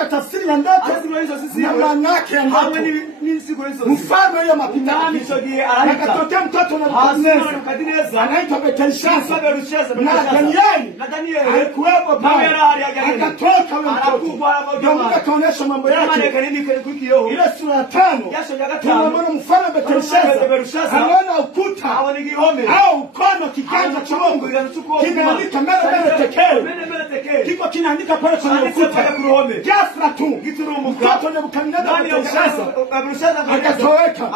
hata tafsiri ya ndoto na maana yake ya ndoto. Mfano hiyo mapita akatokea mtoto na Nebukadneza anaitwa Belteshaza na Danieli alikuwepo pale, akatoka huyo mtoto. Ndio Mungu akaonyesha mambo yake. Ile sura ya 5 tunamwona mfano Belteshaza anaona ukuta au kono kiganja cha Mungu kimeandika mbele tekeo, kiko kinaandika pale kwenye ukuta. Ghafla tu mtoto Nebukadneza Belteshaza akatoweka,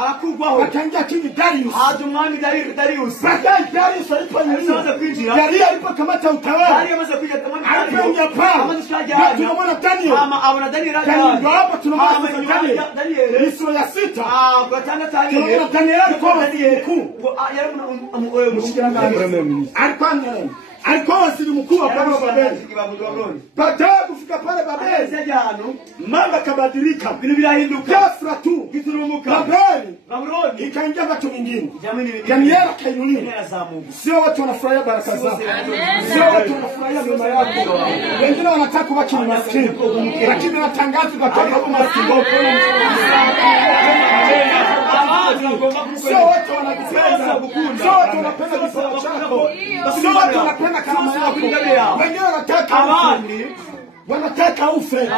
akaingia chini Darius. Baadaye Darius alipoingia, Dario alipokamata utawala, alipoingia pale tunamwona Daniel. Ndio hapo tunamwona Daniel. Ni sura ya 6. Tunamwona Daniel alikuwa mkuu. Alikuwa waziri mkuu wa Babeli. Baadaye kufika pale Babeli, mambo kabadilika. Ghafla tu Babeli ikaingia watu wengine. Daniel akainuliwa. Sio watu wanafurahia baraka zao. Sio watu wanafurahia neema yako. Wengine wanataka kubaki maskini. Lakini natangaza kwa sababu maskini. Sio watu wanakupenda. Sio watu wanapenda kipawa chako. Sio watu wanapenda karama yako. Wengine wanataka amani, wanataka ufe.